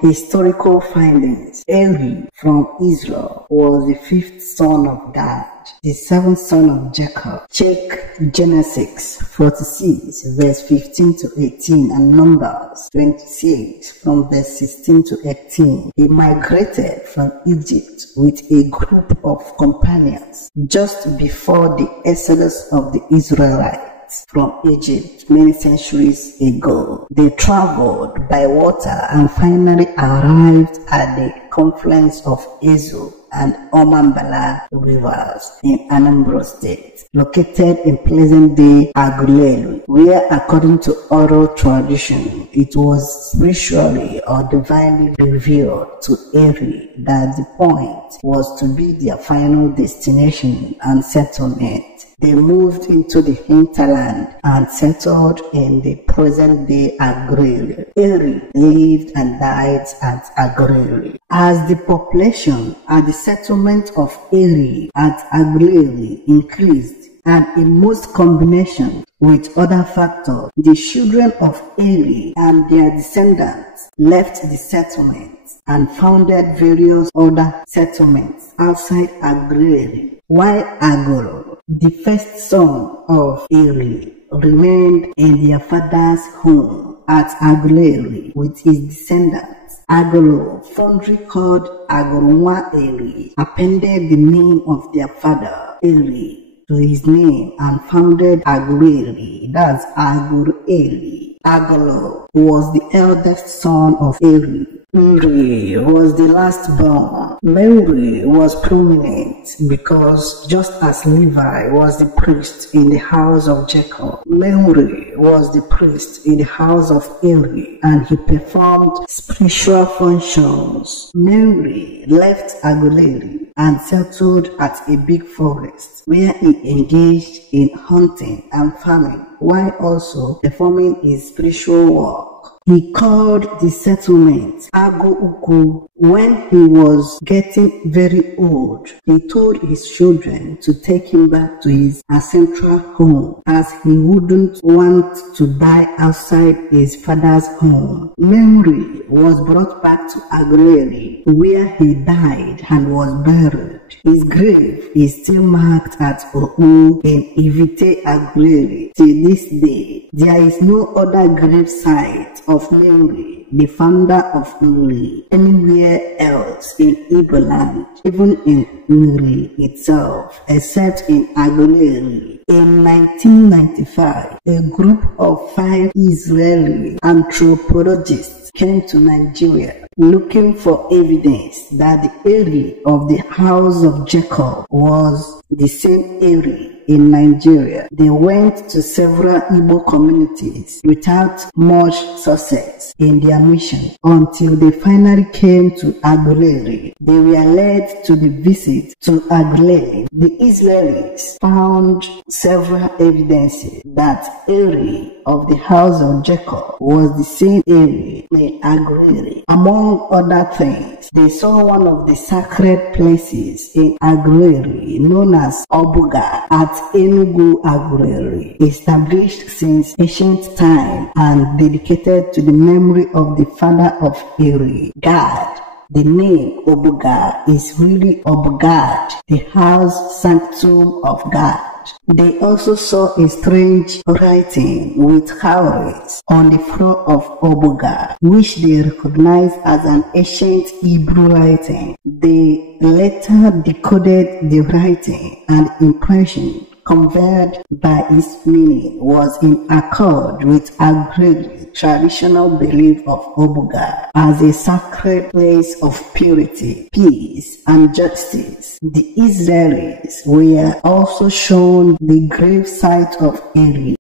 Historical findings. Eri from Israel was the fifth son of Gad, the seventh son of Jacob. Check Genesis 46 verse 15 to 18 and Numbers 26 from verse 16 to 18. He migrated from Egypt with a group of companions just before the exodus of the Israelites from Egypt many centuries ago. They traveled by water and finally arrived at the confluence of Ezo and Omambala rivers in Anambra State, located in present-day Agulelu, where according to oral tradition, it was spiritually or divinely revealed to Eri that the point was to be their final destination and settlement. They moved into the hinterland and settled in the present-day Agulelu. Eri lived and died at Agulelu. As the population at the settlement of Eri at Agulelu increased, and in most combination with other factors, the children of Eri and their descendants left the settlement and founded various other settlements outside Agulelu, while Agolo, the first son of Eri, remained in their father's home at Agulelu with his descendants. Agolo, fondly called Agolwa Eri, appended the name of their father, Eri, to his name and founded Agulelu, that's Agulelu. Agolo was the eldest son of Eri. Eri was the last born. Mary was prominent because just as Levi was the priest in the house of Jacob, Mary was the priest in the house of Eri, and he performed spiritual functions. Mary left Agulelu and settled at a big forest where he engaged in hunting and farming while also performing his spiritual work. He called the settlement Ago Uku. When he was getting very old, he told his children to take him back to his ancestral home as he wouldn't want to die outside his father's home. Mary was brought back to Agulelu, where he died and was buried. His grave is still marked at Ou in Ivite Agulelu till this day. There is no other grave site of Mary, the founder of Uri, anywhere else in Igbo land, even in Uri itself, except in Agulelu. In 1995, a group of 5 Israeli anthropologists came to Nigeria looking for evidence that the Eri of the house of Jacob was the same Eri in Nigeria. They went to several Igbo communities without much success in their mission until they finally came to Agulelu. They were led to the visit to Agulelu. The Israelis found several evidences that Eri of the house of Jacob was the same Eri in Agulelu. Among other things, they saw one of the sacred places in Agulelu known as Obuga at Enugu Agulelu, established since ancient time and dedicated to the memory of the father of Eri, Gad. The name Obuga is really Obugad, the house sanctum of God. They also saw a strange writing with cowries on the floor of Obuga, which they recognized as an ancient Hebrew writing. They later decoded the writing, and impression conveyed by its meaning was in accord with Agulelu traditional belief of Obuga as a sacred place of purity, peace, and justice. The Israelis were also shown the grave site of Eri